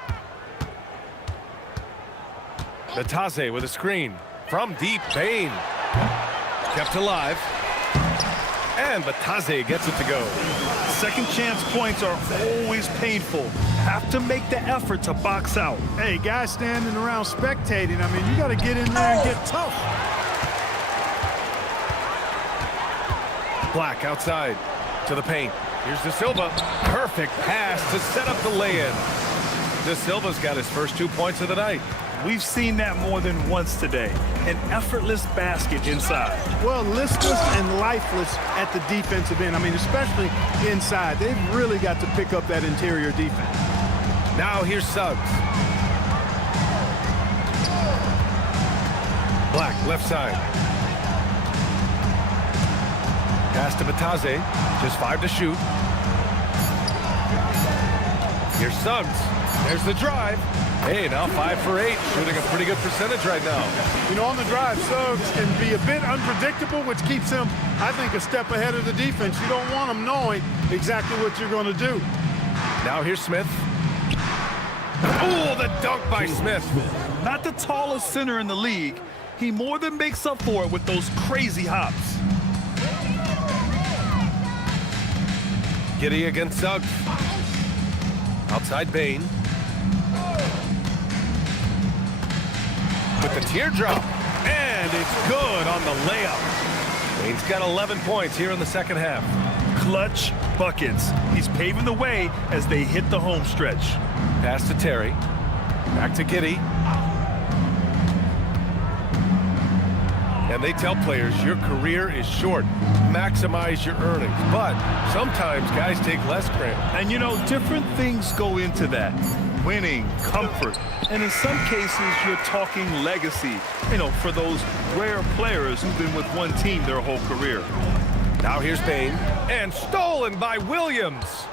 Bataze with a screen from deep. Bane kept alive. And Bataze gets it to go. Second chance points are always painful. Have to make the effort to box out. Hey, guys standing around spectating, I mean, you got to get in there and get tough. Black outside to the paint. Here's De Silva. Perfect pass to set up the lay-in. De Silva's got his first 2 points of the night. We've seen that more than once today. An effortless basket inside. Well, listless and lifeless at the defensive end. I mean, especially inside. They've really got to pick up that interior defense. Now here's Suggs. Black, left side. Pass to Bataze. Just 5 to shoot. Here's Suggs. There's the drive. Hey, now 5 for 8, shooting a pretty good percentage right now. You know, on the drive, Suggs can be a bit unpredictable, which keeps him, I think, a step ahead of the defense. You don't want him knowing exactly what you're going to do. Now here's Smith. Oh, the dunk by Smith. Not the tallest center in the league. He more than makes up for it with those crazy hops. Giddey against Suggs. Outside Bain. With the teardrop. And it's good on the layup. Bain's got 11 points here in the second half. Clutch buckets. He's paving the way as they hit the home stretch. Pass to Terry. Back to Giddey. And they tell players your career is short. Maximize your earnings. But sometimes guys take less grant. And you know, different things go into that. Winning, comfort, and in some cases, you're talking legacy, you know, for those rare players who've been with one team their whole career. Now here's Bain. And stolen by Williams.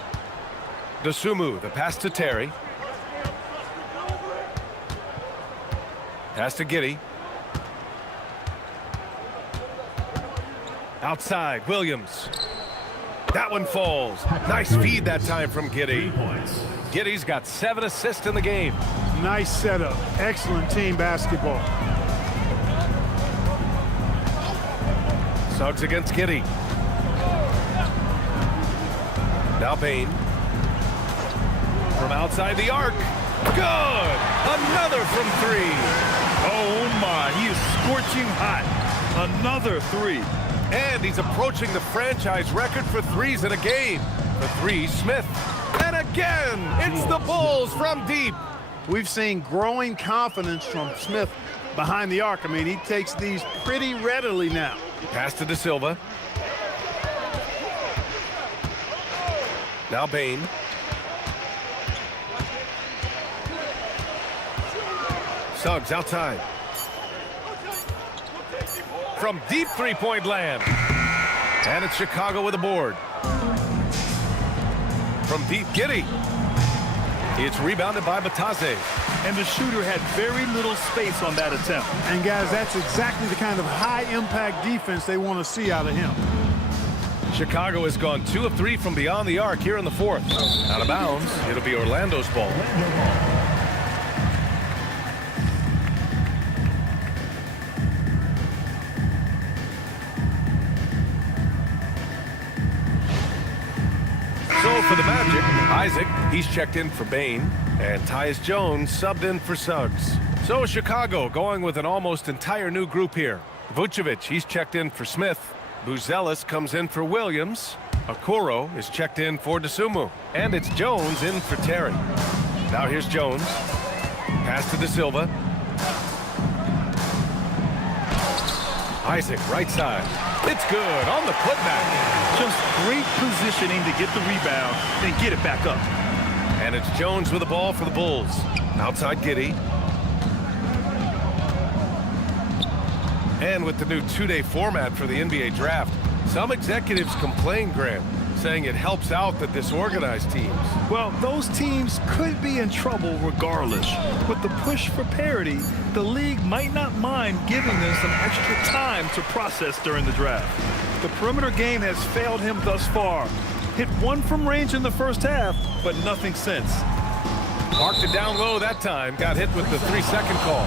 Dosunmu, the pass to Terry. Pass to Giddey. Outside, Williams. That one falls. Nice feed that time from Giddey. Giddey's got 7 assists in the game. Nice setup. Excellent team basketball. Suggs against Giddey. Now Bain. From outside the arc. Good! Another from 3. Oh my, he is scorching hot. Another 3. And he's approaching the franchise record for threes in a game. The 3, Smith. And again, it's the Bulls from deep. We've seen growing confidence from Smith behind the arc. I mean, he takes these pretty readily now. Pass to De Silva. Now Bain. Suggs outside. From deep three-point land. And it's Chicago with a board. From deep, Giddey. It's rebounded by Batase. And the shooter had very little space on that attempt. And guys, that's exactly the kind of high-impact defense they want to see out of him. Chicago has gone 2 of 3 from beyond the arc here in the 4th. Out of bounds, it'll be Orlando's ball. So for the Magic, Isaac, he's checked in for Bain, and Tyus Jones subbed in for Suggs. So Chicago going with an almost entire new group here. Vucevic, he's checked in for Smith. Buzelis comes in for Williams. Okoro is checked in for Dosunmu. And it's Jones in for Terry. Now here's Jones. Pass to De Silva. Isaac, right side. It's good on the putback. Just great positioning to get the rebound and get it back up. And it's Jones with the ball for the Bulls. Outside Giddey. And with the new 2-day format for the NBA draft, some executives complain, Grant, saying it helps out the disorganized teams. Well, those teams could be in trouble regardless. With the push for parity, the league might not mind giving them some extra time to process during the draft. The perimeter game has failed him thus far. Hit 1 from range in the first half, but nothing since. Marked it down low that time. Got hit with the 3-second call.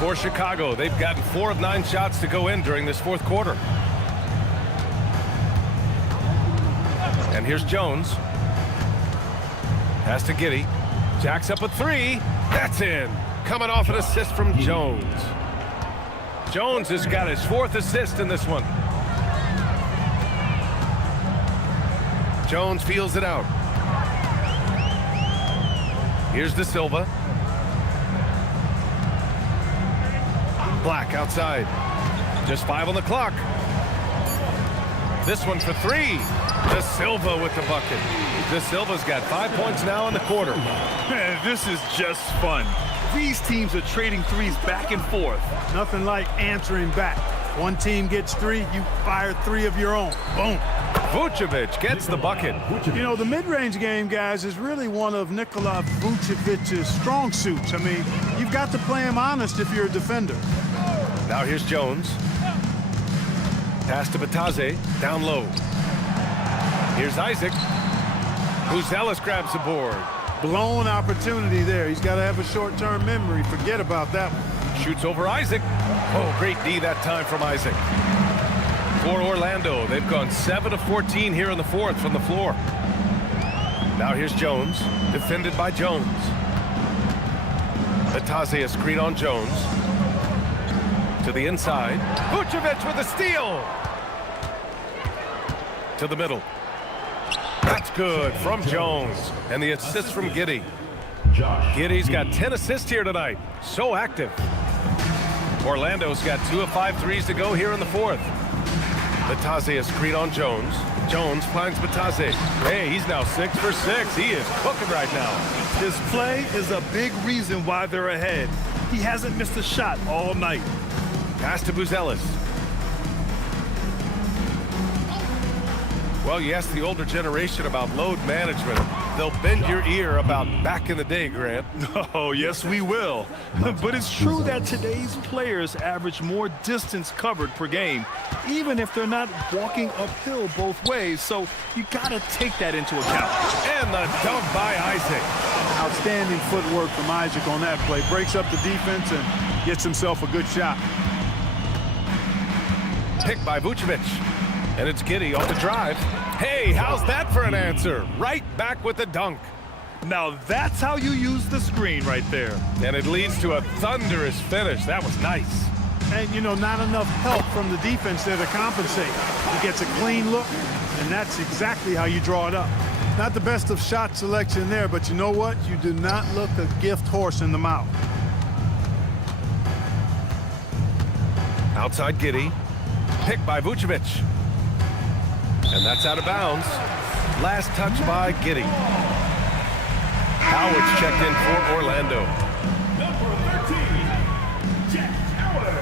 For Chicago, they've gotten 4 of 9 shots to go in during this 4th quarter. And here's Jones. Pass to Giddey. Jacks up a 3. That's in. Coming off an assist from Jones. Jones has got his 4th assist in this one. Jones feels it out. Here's De Silva. Black outside. Just 5 on the clock. This one for 3. De Silva with the bucket. De Silva's got 5 points now in the quarter. Man, this is just fun. These teams are trading threes back and forth. Nothing like answering back. One team gets 3, you fire 3 of your own. Boom. Vucevic gets the bucket. You know, the mid-range game, guys, is really one of Nikola Vucevic's strong suits. I mean, you've got to play him honest if you're a defender. Now here's Jones. Pass to Bataze, down low. Here's Isaac. Buzelis grabs the board. Blown opportunity there. He's got to have a short-term memory. Forget about that one. Shoots over Isaac. Oh, great D that time from Isaac. For Orlando, they've gone 7 of 14 here in the fourth from the floor. Now here's Jones, defended by Jones. Bataze a screen on Jones. To the inside. Vucevic with a steal. To the middle. That's good from Jones. And the assist from Giddey. Giddey's got 10 assists here tonight. So active. Orlando's got 2 of 5 threes to go here in the fourth. Bataze a screen on Jones. Jones finds Bataze. Hey, he's now 6 for 6. He is cooking right now. His play is a big reason why they're ahead. He hasn't missed a shot all night. Pass to Buzelis. Well, you ask the older generation about load management. They'll bend your ear about back in the day, Grant. Oh, yes, we will. But it's true that today's players average more distance covered per game, even if they're not walking uphill both ways. So you got to take that into account. And the dunk by Isaac. Outstanding footwork from Isaac on that play. Breaks up the defense and gets himself a good shot. Picked by Vucevic. And it's Giddey off the drive. Hey, how's that for an answer? Right back with the dunk. Now that's how you use the screen right there. And it leads to a thunderous finish. That was nice. And, you know, not enough help from the defense there to compensate. He gets a clean look, and that's exactly how you draw it up. Not the best of shot selection there, but you know what? You do not look a gift horse in the mouth. Outside Giddey. Picked by Vucevic. And that's out of bounds. Last touch by Giddey. Howard's checked in for Orlando. Number 13, Jack Howard.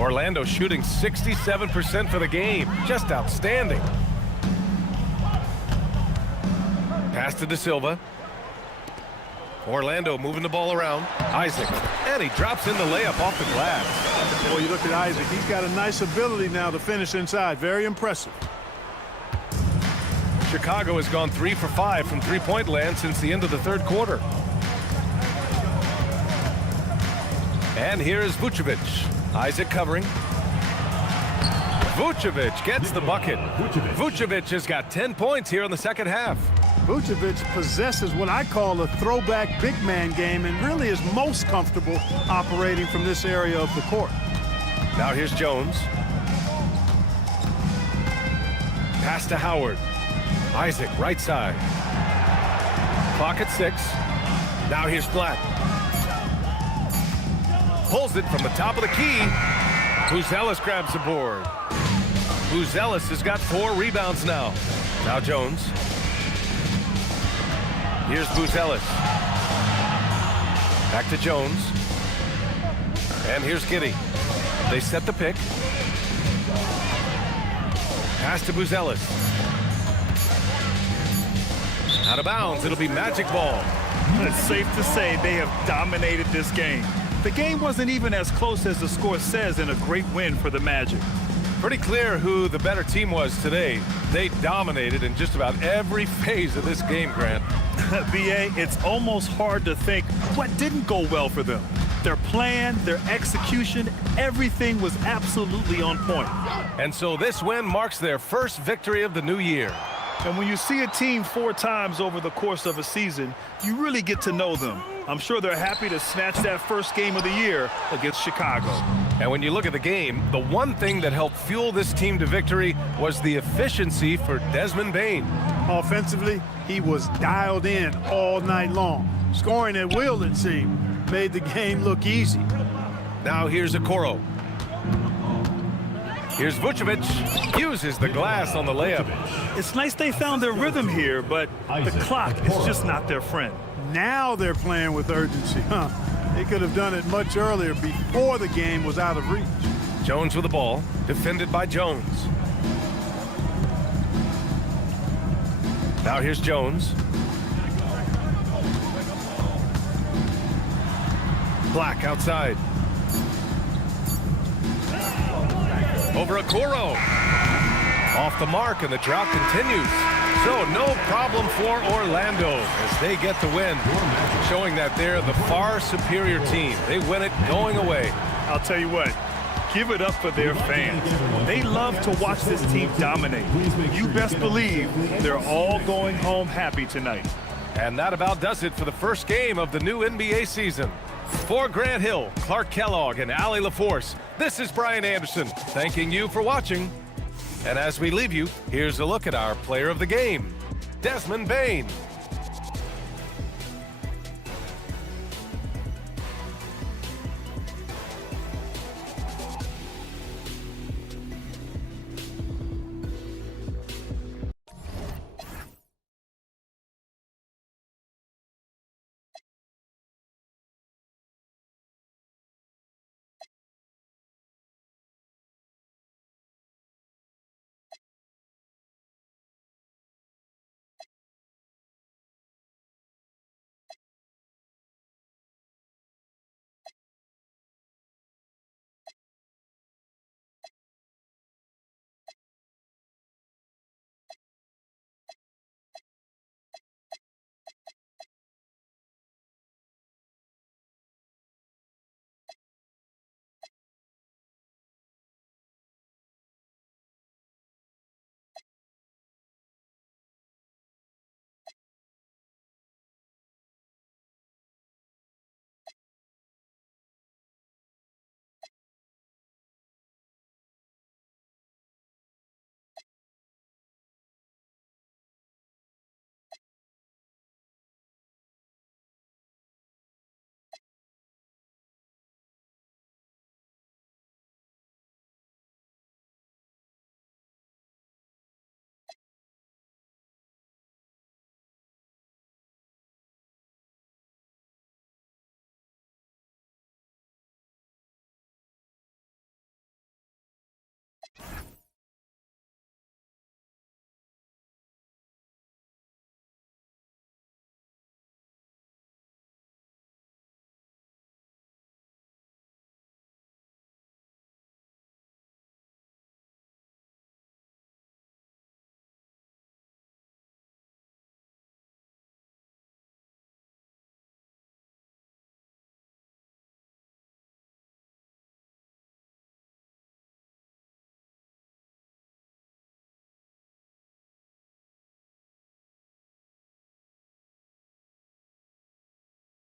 Orlando shooting 67% for the game. Just outstanding. Pass to De Silva. Orlando moving the ball around. Isaac. And he drops in the layup off the glass. Boy, you look at Isaac. He's got a nice ability now to finish inside. Very impressive. Chicago has gone 3 for 5 from three-point land since the end of the third quarter. And here is Vucevic. Isaac covering. Vucevic gets the bucket. Vucevic has got 10 points here in the second half. Vucevic possesses what I call a throwback big man game and really is most comfortable operating from this area of the court. Now here's Jones. Pass to Howard. Isaac, right side. Clock at 6. Now here's Black. Pulls it from the top of the key. Buzelis grabs the board. Buzelis has got 4 rebounds now. Now Jones. Here's Buzelis. Back to Jones. And here's Giddey. They set the pick. Pass to Buzelis. Out of bounds. It'll be magic ball. It's safe to say they have dominated this game. The game wasn't even as close as the score says in a great win for the Magic. Pretty clear who the better team was today. They dominated in just about every phase of this game, Grant. B.A., it's almost hard to think what didn't go well for them. Their plan, their execution, everything was absolutely on point. And so this win marks their first victory of the new year. And when you see a team 4 times over the course of a season, you really get to know them. I'm sure they're happy to snatch that first game of the year against Chicago. And when you look at the game, the one thing that helped fuel this team to victory was the efficiency for Desmond Bane. Offensively, he was dialed in all night long. Scoring at will, it seemed, made the game look easy. Now here's Okoro. Here's Vucevic. Uses the glass on the layup. It's nice they found their rhythm here, but the clock is just not their friend. Now they're playing with urgency. They could have done it much earlier before the game was out of reach. Jones with the ball, defended by Jones. Now here's Jones. Black outside. Over Okoro. Off the mark, and the drought continues. So no problem for Orlando as they get the win, showing that they're the far superior team. They win it going away. I'll tell you what, give it up for their fans. They love to watch this team dominate. You best believe they're all going home happy tonight. And that about does it for the first game of the new NBA season. For Grant Hill, Clark Kellogg, and Allie LaForce, this is Brian Anderson, thanking you for watching. And as we leave you, here's a look at our player of the game, Desmond Bane.